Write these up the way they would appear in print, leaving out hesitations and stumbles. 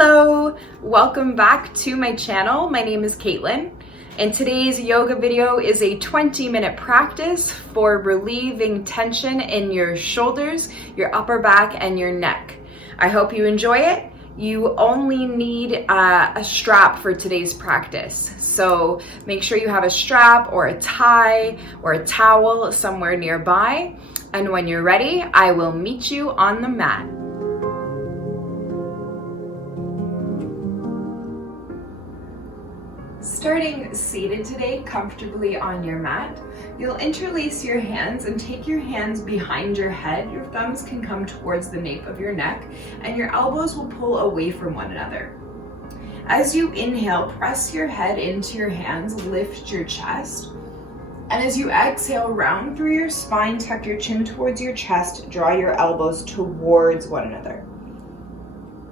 Hello, welcome back to my channel. My name is Caitlin, and today's yoga video is a 20-minute practice for relieving tension in your shoulders, your upper back, and your neck. I hope you enjoy it. You only need a strap for today's practice. So make sure you have a strap or a tie or a towel somewhere nearby. And when you're ready, I will meet you on the mat. Starting seated today, comfortably on your mat, you'll interlace your hands and take your hands behind your head. Your thumbs can come towards the nape of your neck, and your elbows will pull away from one another. As you inhale, press your head into your hands, lift your chest. And as you exhale, round through your spine, tuck your chin towards your chest, draw your elbows towards one another.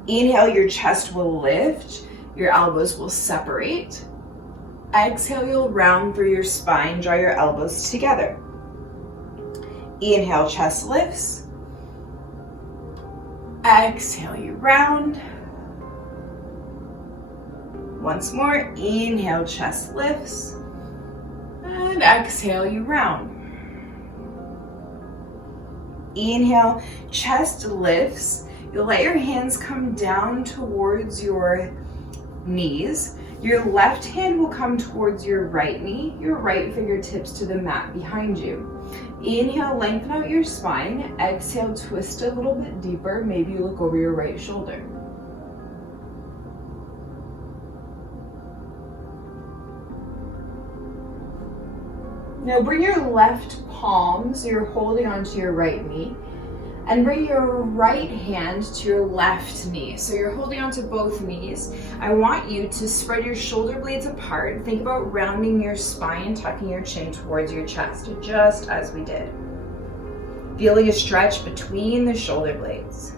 Inhale, your chest will lift, your elbows will separate. Exhale, you'll round through your spine, draw your elbows together. Inhale, chest lifts. Exhale, you round. Once more, inhale, chest lifts. And exhale, you round. Inhale, chest lifts. You'll let your hands come down towards your knees. Your left hand will come towards your right knee, your right fingertips to the mat behind you. Inhale, lengthen out your spine. Exhale, twist a little bit deeper. Maybe you look over your right shoulder. Now bring your left palm, so you're holding onto your right knee, and bring your right hand to your left knee. So you're holding onto both knees. I want you to spread your shoulder blades apart. Think about rounding your spine, tucking your chin towards your chest, just as we did. Feeling a stretch between the shoulder blades.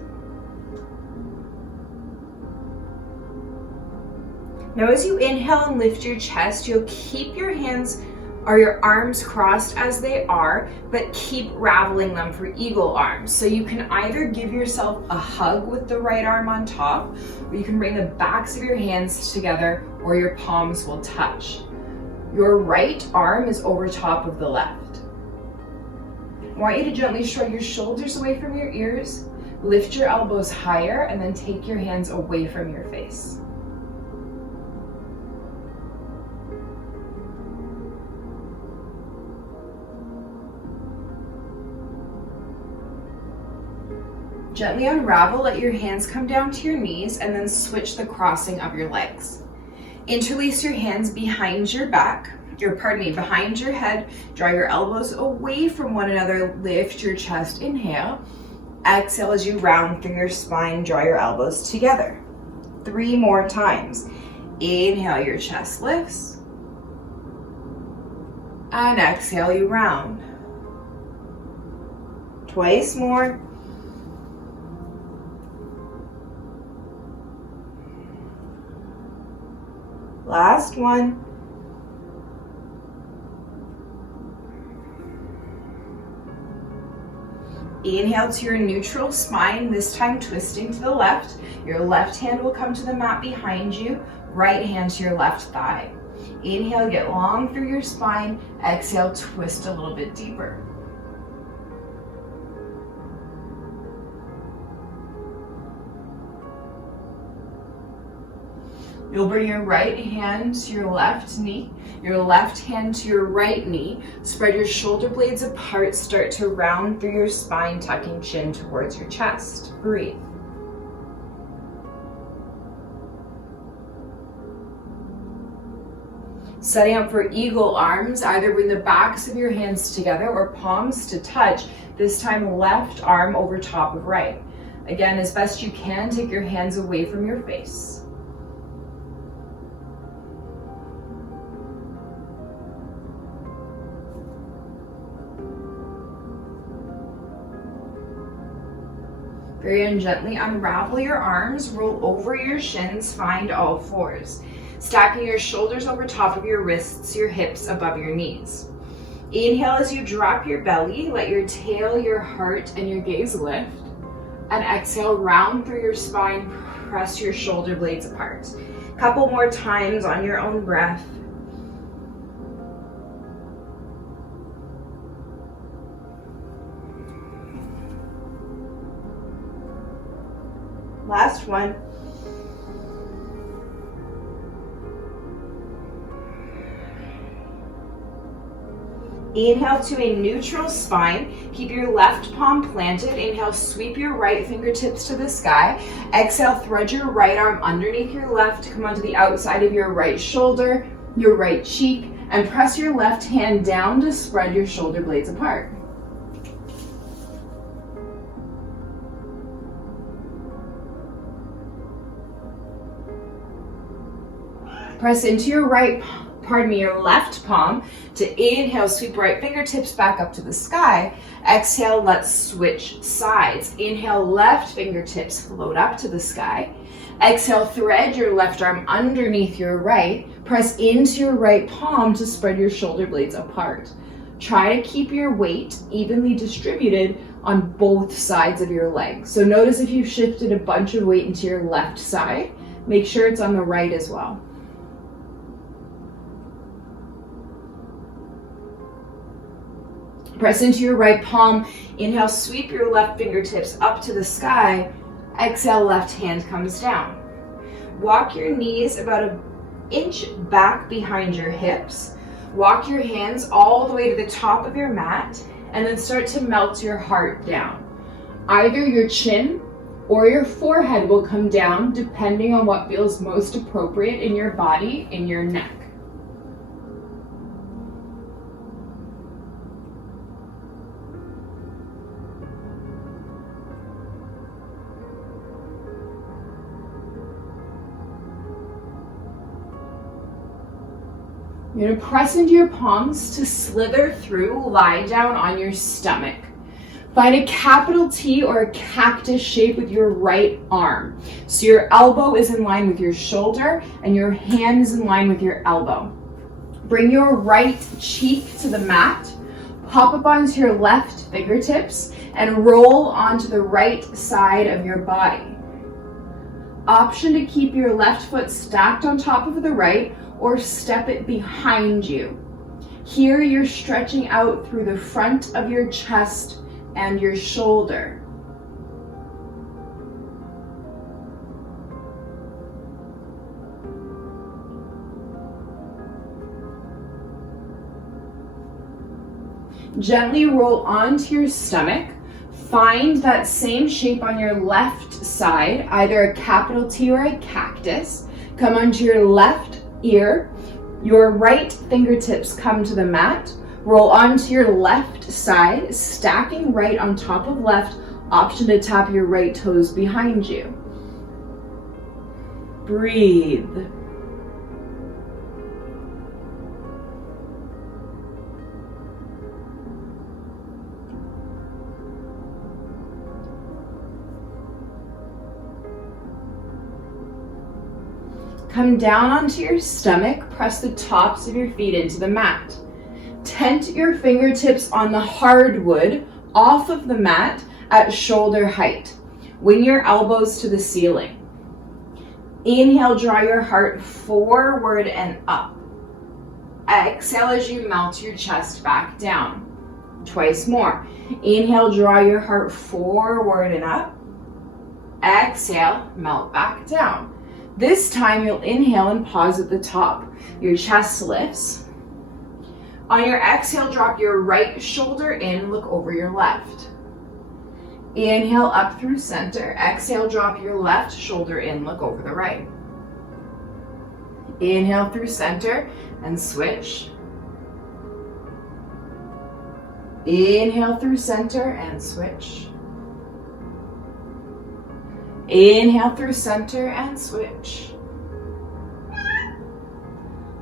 Now as you inhale and lift your chest, you'll keep your hands or your arms crossed as they are, but keep raveling them for eagle arms. So you can either give yourself a hug with the right arm on top, or you can bring the backs of your hands together, or your palms will touch. Your right arm is over top of the left. I want you to gently shrug your shoulders away from your ears, lift your elbows higher, and then take your hands away from your face. Gently unravel, let your hands come down to your knees, and then switch the crossing of your legs. Interlace your hands behind your back, behind your head. Draw your elbows away from one another, lift your chest, inhale. Exhale as you round through your spine, draw your elbows together. 3 more times. Inhale, your chest lifts. And exhale, you round. Twice more. Last one. Inhale to your neutral spine, this time twisting to the left. Your left hand will come to the mat behind you, right hand to your left thigh. Inhale, get long through your spine. Exhale, twist a little bit deeper. You'll bring your right hand to your left knee, your left hand to your right knee. Spread your shoulder blades apart, start to round through your spine, tucking chin towards your chest. Breathe. Setting up for eagle arms, either bring the backs of your hands together or palms to touch, this time left arm over top of right. Again, as best you can, take your hands away from your face. Very gently unravel your arms, roll over your shins, find all fours. Stacking your shoulders over top of your wrists, your hips above your knees. Inhale as you drop your belly, let your tail, your heart, and your gaze lift. And exhale, round through your spine, press your shoulder blades apart. Couple more times on your own breath. Last one. Inhale to a neutral spine. Keep your left palm planted. Inhale, sweep your right fingertips to the sky. Exhale, thread your right arm underneath your left. Come onto the outside of your right shoulder, your right cheek, and press your left hand down to spread your shoulder blades apart. Press into your your left palm to inhale, sweep right fingertips back up to the sky. Exhale, let's switch sides. Inhale, left fingertips float up to the sky. Exhale, thread your left arm underneath your right. Press into your right palm to spread your shoulder blades apart. Try to keep your weight evenly distributed on both sides of your legs. So notice if you've shifted a bunch of weight into your left side, make sure it's on the right as well. Press into your right palm. Inhale, sweep your left fingertips up to the sky. Exhale, left hand comes down. Walk your knees about an inch back behind your hips. Walk your hands all the way to the top of your mat, and then start to melt your heart down. Either your chin or your forehead will come down depending on what feels most appropriate in your body, in your neck. You're going to press into your palms to slither through, lie down on your stomach. Find a capital T or a cactus shape with your right arm. So your elbow is in line with your shoulder and your hand is in line with your elbow. Bring your right cheek to the mat, pop up onto your left fingertips, and roll onto the right side of your body. Option to keep your left foot stacked on top of the right or step it behind you. Here you're stretching out through the front of your chest and your shoulder. Gently roll onto your stomach. Find that same shape on your left side, either a capital T or a cactus. Come onto your left ear. Your right fingertips come to the mat. Roll onto your left side, stacking right on top of left. Option to tap your right toes behind you. Breathe. Come down onto your stomach, press the tops of your feet into the mat. Tent your fingertips on the hardwood off of the mat at shoulder height. Wing your elbows to the ceiling. Inhale, draw your heart forward and up. Exhale as you melt your chest back down. Twice more. Inhale, draw your heart forward and up. Exhale, melt back down. This time you'll inhale and pause at the top. Your chest lifts. On your exhale, drop your right shoulder in, look over your left. Inhale up through center. Exhale, drop your left shoulder in, look over the right. Inhale through center and switch. Inhale through center and switch. Inhale through center and switch.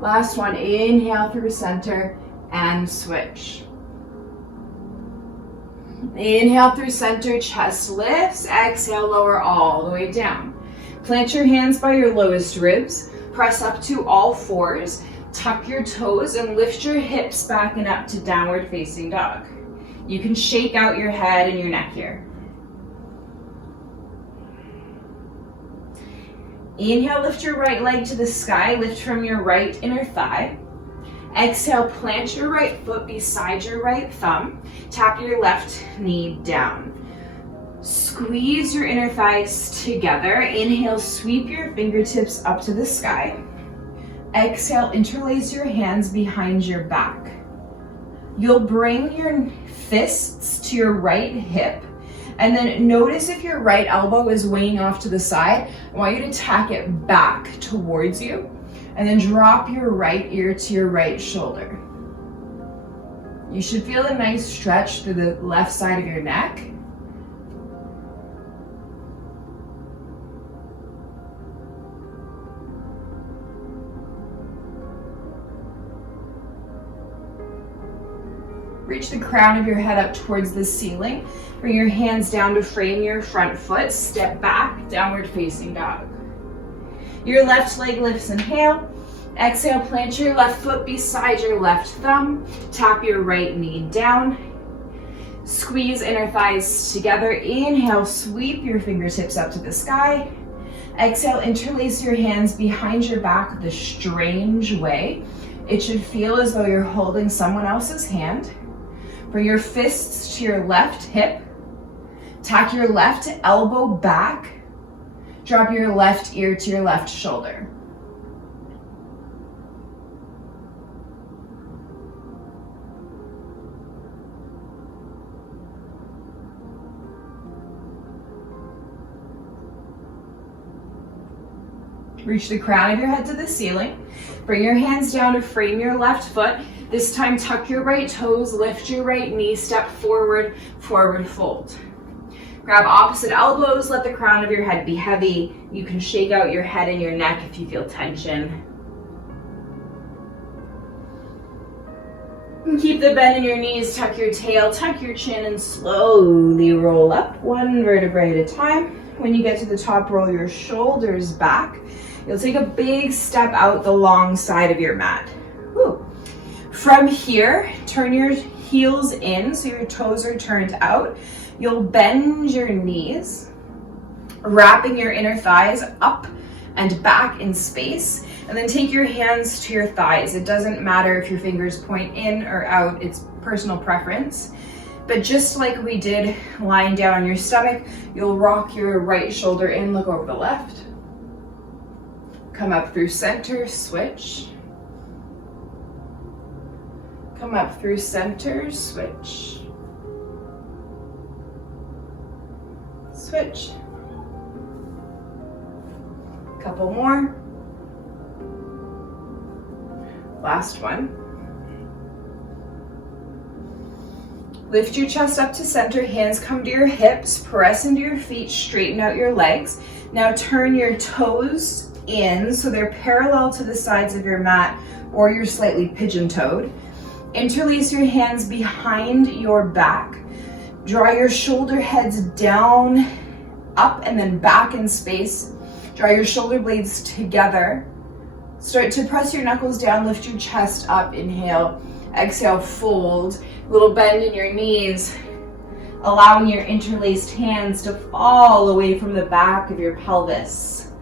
Last one, inhale through center and switch. Inhale through center, chest lifts. Exhale, lower all the way down. Plant your hands by your lowest ribs. Press up to all fours. Tuck your toes and lift your hips back and up to downward facing dog. You can shake out your head and your neck here. Inhale, lift your right leg to the sky, lift from your right inner thigh. Exhale, plant your right foot beside your right thumb. Tap your left knee down. Squeeze your inner thighs together. Inhale, sweep your fingertips up to the sky. Exhale, interlace your hands behind your back. You'll bring your fists to your right hip, and then notice if your right elbow is weighing off to the side. I want you to tack it back towards you, and then drop your right ear to your right shoulder. You should feel a nice stretch through the left side of your neck. Reach the crown of your head up towards the ceiling. Bring your hands down to frame your front foot. Step back, downward facing dog. Your left leg lifts, inhale. Exhale, plant your left foot beside your left thumb. Tap your right knee down. Squeeze inner thighs together. Inhale, sweep your fingertips up to the sky. Exhale, interlace your hands behind your back the strange way. It should feel as though you're holding someone else's hand. Bring your fists to your left hip. Tack your left elbow back. Drop your left ear to your left shoulder. Reach the crown of your head to the ceiling. Bring your hands down to frame your left foot. This time, tuck your right toes, lift your right knee, step forward, forward fold. Grab opposite elbows, let the crown of your head be heavy. You can shake out your head and your neck if you feel tension. And keep the bend in your knees, tuck your tail, tuck your chin, and slowly roll up, one vertebrae at a time. When you get to the top, roll your shoulders back. You'll take a big step out the long side of your mat. Whew. From here, turn your heels in so your toes are turned out. You'll bend your knees, wrapping your inner thighs up and back in space, and then take your hands to your thighs. It doesn't matter if your fingers point in or out, it's personal preference. But just like we did lying down on your stomach, you'll rock your right shoulder in, look over the left. Come up through center, switch. Come up through center, switch. Switch. Couple more. Last one. Lift your chest up to center, hands come to your hips, press into your feet, straighten out your legs. Now turn your toes in so they're parallel to the sides of your mat, or you're slightly pigeon-toed. Interlace your hands behind your back. Draw your shoulder heads down, up, and then back in space. Draw your shoulder blades together. Start to press your knuckles down, lift your chest up, inhale. Exhale, fold. Little bend in your knees, allowing your interlaced hands to fall away from the back of your pelvis.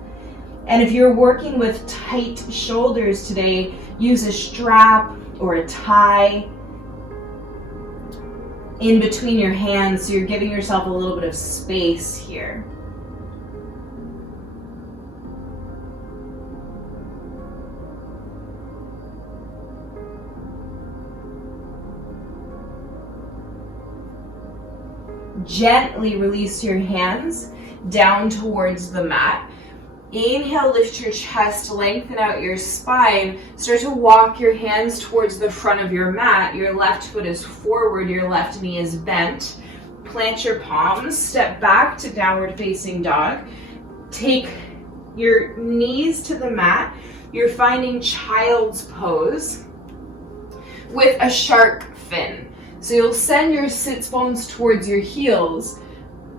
And if you're working with tight shoulders today, use a strap or a tie in between your hands so you're giving yourself a little bit of space here. Gently release your hands down towards the mat. Inhale, lift your chest, lengthen out your spine. Start to walk your hands towards the front of your mat. Your left foot is forward, your left knee is bent. Plant your palms, step back to downward facing dog. Take your knees to the mat. You're finding child's pose with a shark fin. So you'll send your sits bones towards your heels,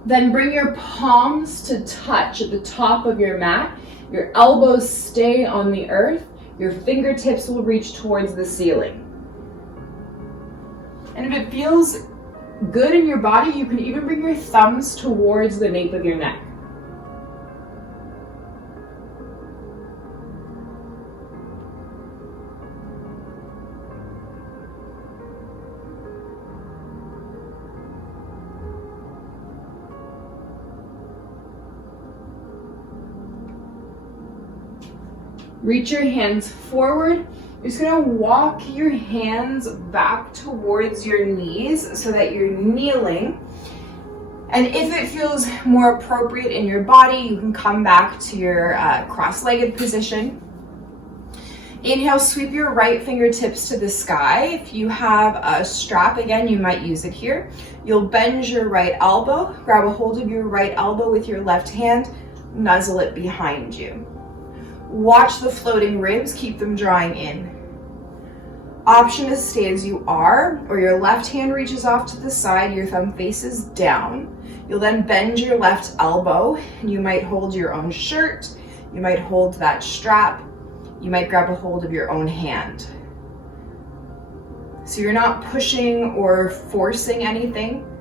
then bring your palms to touch at the top of your mat. Your elbows stay on the earth. Your fingertips will reach towards the ceiling. And if it feels good in your body, you can even bring your thumbs towards the nape of your neck. Reach your hands forward. You're just gonna walk your hands back towards your knees so that you're kneeling. And if it feels more appropriate in your body, you can come back to your cross-legged position. Inhale, sweep your right fingertips to the sky. If you have a strap, again, you might use it here. You'll bend your right elbow, grab a hold of your right elbow with your left hand, nuzzle it behind you. Watch the floating ribs, keep them drawing in. Option to stay as you are, or your left hand reaches off to the side, your thumb faces down. You'll then bend your left elbow, and you might hold your own shirt, you might hold that strap, you might grab a hold of your own hand. So you're not pushing or forcing anything.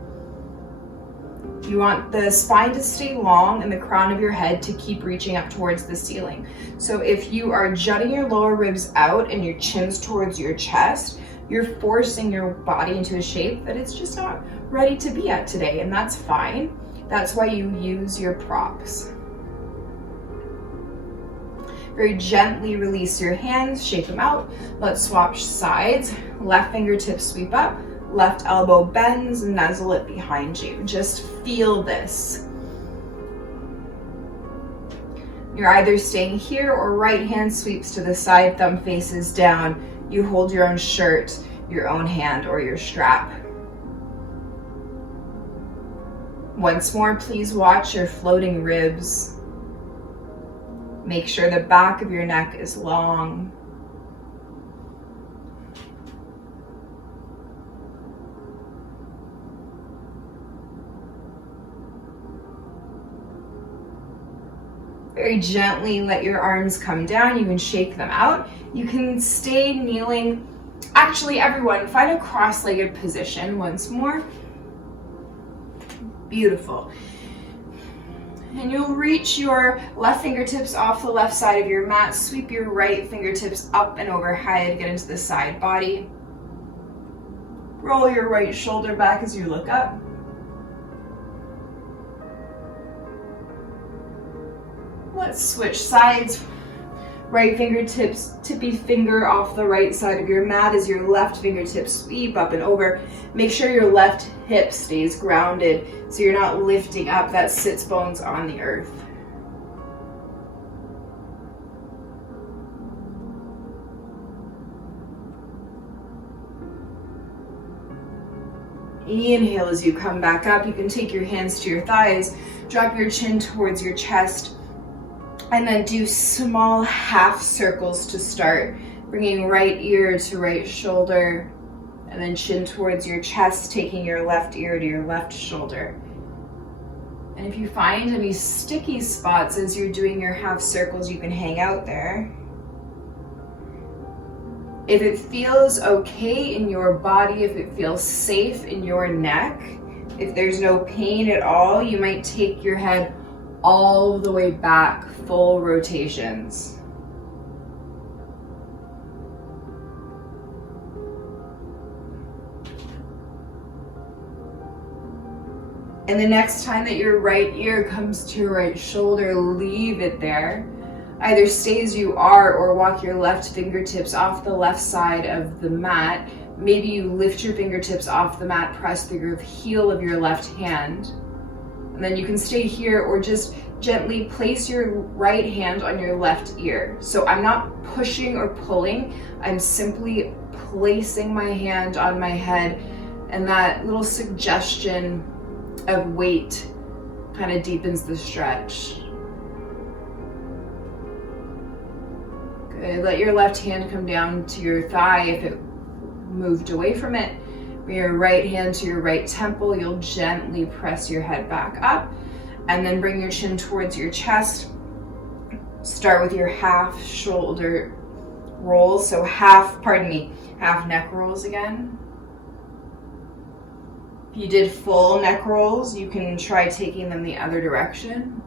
You want the spine to stay long and the crown of your head to keep reaching up towards the ceiling. So if you are jutting your lower ribs out and your chin's towards your chest, you're forcing your body into a shape that it's just not ready to be at today, and that's fine. That's why you use your props. Very gently release your hands, shake them out. Let's swap sides. Left fingertips sweep up, left elbow bends, nuzzle it behind you. Just feel this. You're either staying here or right hand sweeps to the side, thumb faces down. You hold your own shirt, your own hand, or your strap. Once more, please watch your floating ribs. Make sure the back of your neck is long. Very gently let your arms come down. You can shake them out. You can stay kneeling. Actually, everyone, find a cross-legged position once more. Beautiful. And you'll reach your left fingertips off the left side of your mat, sweep your right fingertips up and overhead, get into the side body. Roll your right shoulder back as you look up. Let's switch sides. Right fingertips, tippy finger off the right side of your mat as your left fingertips sweep up and over. Make sure your left hip stays grounded so you're not lifting up, that sits bones on the earth. Inhale as you come back up. You can take your hands to your thighs, drop your chin towards your chest, and then do small half circles to start, bringing right ear to right shoulder, and then chin towards your chest, taking your left ear to your left shoulder. And if you find any sticky spots as you're doing your half circles, you can hang out there. If it feels okay in your body, if it feels safe in your neck, if there's no pain at all, you might take your head all the way back, full rotations. And the next time that your right ear comes to your right shoulder, leave it there. Either stay as you are or walk your left fingertips off the left side of the mat. Maybe you lift your fingertips off the mat, press the heel of your left hand. And then you can stay here or just gently place your right hand on your left ear. So I'm not pushing or pulling, I'm simply placing my hand on my head, and that little suggestion of weight kind of deepens the stretch. Good. Let your left hand come down to your thigh if it moved away from it. Bring your right hand to your right temple. You'll gently press your head back up and then bring your chin towards your chest. Start with your half shoulder rolls. So half neck rolls again. If you did full neck rolls, you can try taking them the other direction.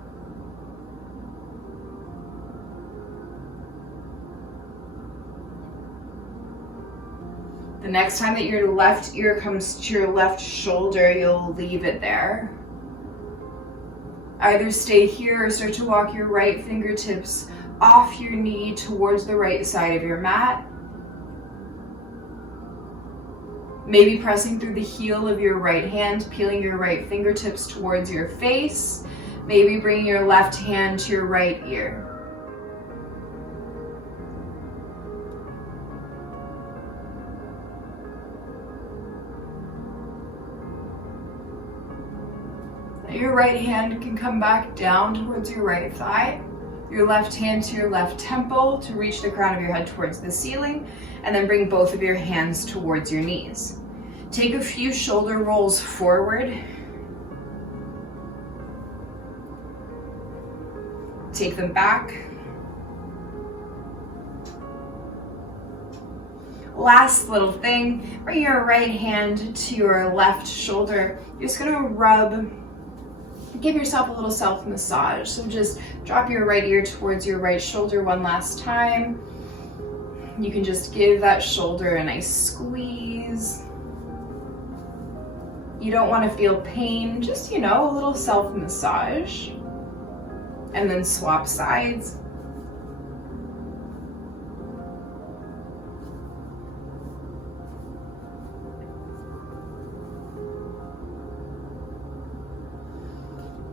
The next time that your left ear comes to your left shoulder, you'll leave it there. Either stay here or start to walk your right fingertips off your knee towards the right side of your mat. Maybe pressing through the heel of your right hand, peeling your right fingertips towards your face. Maybe bringing your left hand to your right ear. Your right hand can come back down towards your right thigh. Your left hand to your left temple to reach the crown of your head towards the ceiling, and then bring both of your hands towards your knees. Take a few shoulder rolls forward. Take them back. Last little thing, bring your right hand to your left shoulder. You're just gonna rub, give yourself a little self-massage. So just drop your right ear towards your right shoulder one last time. You can just give that shoulder a nice squeeze. You don't want to feel pain, just, a little self-massage. And then swap sides.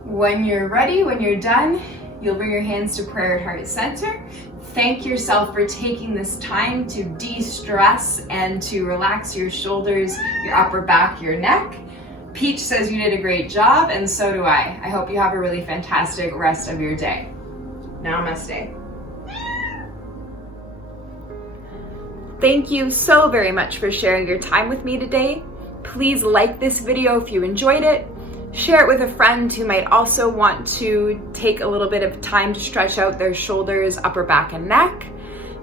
When you're ready, when you're done, you'll bring your hands to prayer at heart center. Thank yourself for taking this time to de-stress and to relax your shoulders, your upper back, your neck. Peach says you did a great job, and so do I. I hope you have a really fantastic rest of your day. Namaste. Thank you so very much for sharing your time with me today. Please like this video if you enjoyed it. Share it with a friend who might also want to take a little bit of time to stretch out their shoulders, upper back, and neck.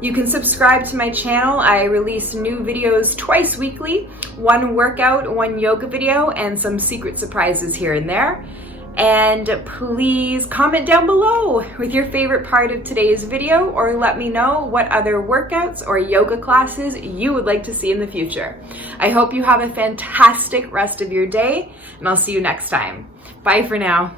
You can subscribe to my channel. I release new videos twice weekly, one workout, one yoga video, and some secret surprises here and there. And please comment down below with your favorite part of today's video, or let me know what other workouts or yoga classes you would like to see in the future. I hope you have a fantastic rest of your day, and I'll see you next time. Bye for now.